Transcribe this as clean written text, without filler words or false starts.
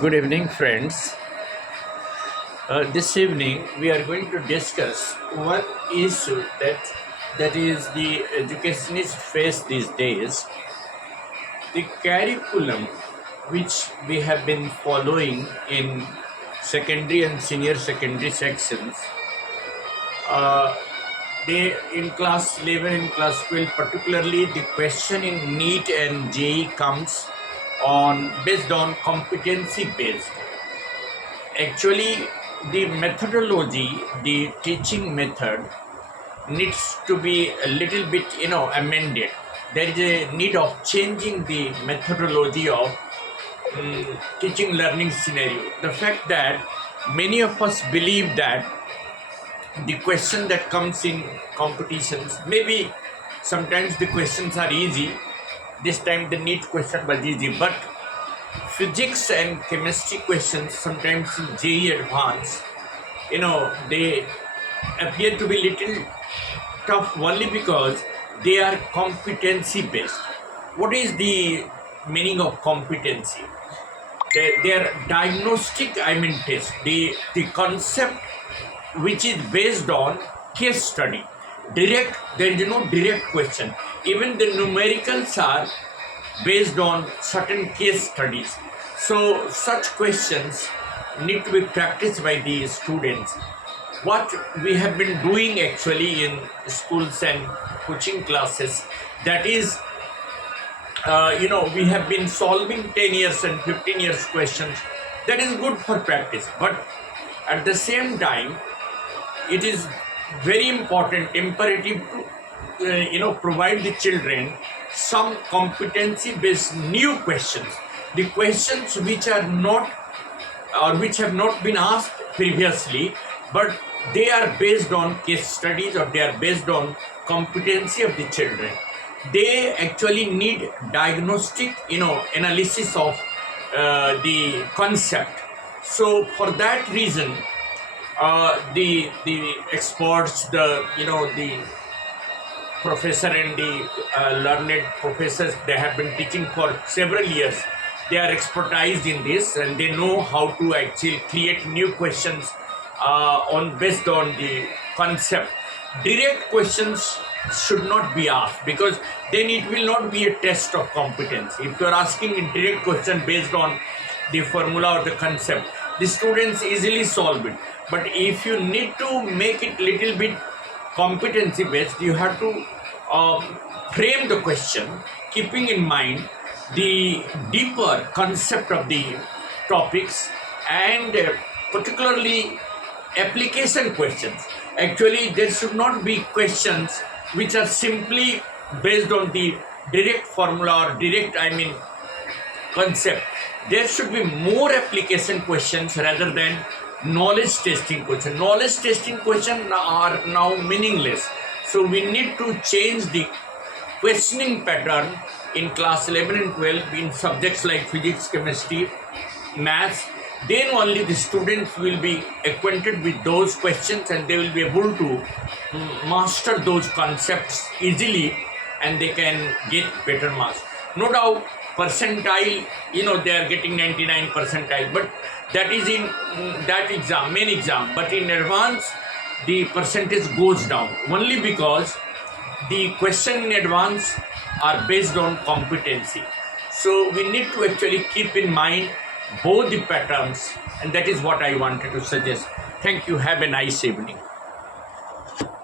Good evening, friends. This evening we are going to discuss one issue that is the educationists face these days. The curriculum which we have been following in secondary and senior secondary sections. Uh, they in class 11 and class 12 particularly the question in NEET and JE comes on based on competency based. Actually, the methodology, the teaching method needs to be a little bit, amended. There is a need of changing the methodology of teaching learning scenario. The fact that many of us believe that the question that comes in competitions, maybe sometimes the questions are easy. This time the NEET question was easy, but physics and chemistry questions sometimes in JE advanced, they appear to be little tough only because they are competency based. What is the meaning of competency? They are diagnostic, test. The concept which is based on case study. There is no direct question. Even the numericals are based on certain case studies. So such questions need to be practiced by the students. What we have been doing actually in schools and coaching classes, that is, we have been solving 10 years and 15 years questions. That is good for practice. But at the same time, it is very important, imperative to, provide the children some competency based new questions, the questions which are not or which have not been asked previously, but they are based on case studies or they are based on competency of the children. They actually need diagnostic, analysis of the concept. So for that reason, the experts, the professor and the learned professors, they have been teaching for several years. They are expertised in this and they know how to actually create new questions on based on the concept. Direct questions should not be asked because then it will not be a test of competence. If you are asking a direct question based on the formula or the concept, the students easily solve it. But if you need to make it little bit competency based, you have to frame the question keeping in mind the deeper concept of the topics and particularly application questions. Actually, there should not be questions which are simply based on the direct formula or direct, concept. There should be more application questions rather than knowledge testing questions. Knowledge testing questions are now meaningless. So we need to change the questioning pattern in class 11 and 12 in subjects like physics, chemistry, maths. Then only the students will be acquainted with those questions and they will be able to master those concepts easily and they can get better marks. No doubt, percentile, they are getting 99 percentile, but that is in that exam, main exam. But in advance, the percentage goes down only because the question in advance are based on competency. So we need to actually keep in mind both the patterns, and that is what I wanted to suggest. Thank you. Have a nice evening.